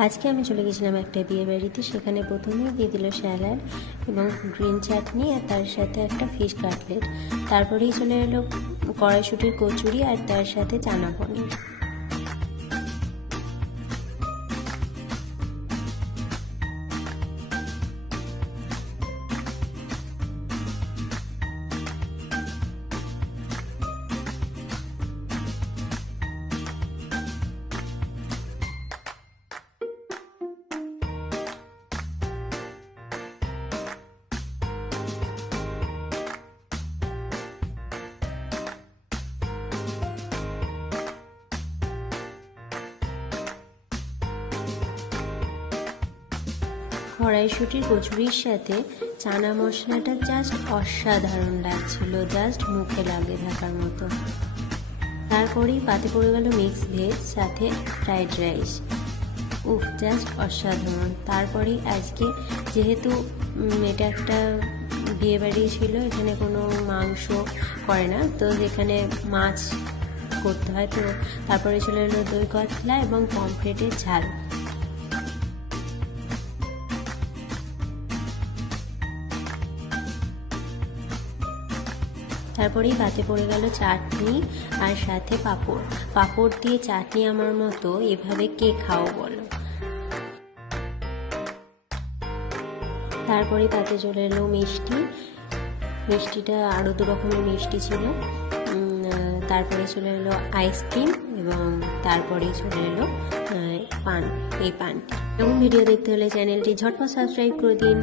আজকে আমি চলে গেছিলাম একটা বিয়ে বাড়িতে। সেখানে প্রথমেই দিয়ে দিল স্যালাড এবং গ্রিন চাটনি আর তার সাথে একটা ফিশ কাটলেট। তারপরেই চলে এলো কড়াইশুঁটির কচুরি আর তার সাথে চানা পনির। কড়াইশুঁটির কচুরির সাথে চানা মশলাটা জাস্ট অসাধারণ লাগছিল, জাস্ট মুখে লাগে থাকার মতো। তারপরেই পাতে পড়ে গেল মিক্স ভেজ সাথে ফ্রাইড রাইস। উফ, জাস্ট অসাধারণ। তারপরেই আজকে যেহেতু এটা একটা বিয়েবাড়ি ছিল, এখানে কোনো মাংস করে না, তো এখানে মাছ করতে হয়। তো তারপরে চলে এলো দই কাতলা এবং পমফ্রেটের ঝাল। তারপরেই পাতে পড়ে গেল চাটনি আর সাথে পাঁপড়। পাঁপড় দিয়ে চাটনি আমার মতো এভাবে কে খাও বলো। তারপরে পাতে চলে এলো মিষ্টি। মিষ্টিটা আরও 2 রকমের মিষ্টি ছিল। তারপরে চলে এলো আইসক্রিম এবং তারপরেই চলে এলো পান। এই পানটি। এবং ভিডিও দেখতে হলে চ্যানেলটি ঝটপট সাবস্ক্রাইব করে দিন।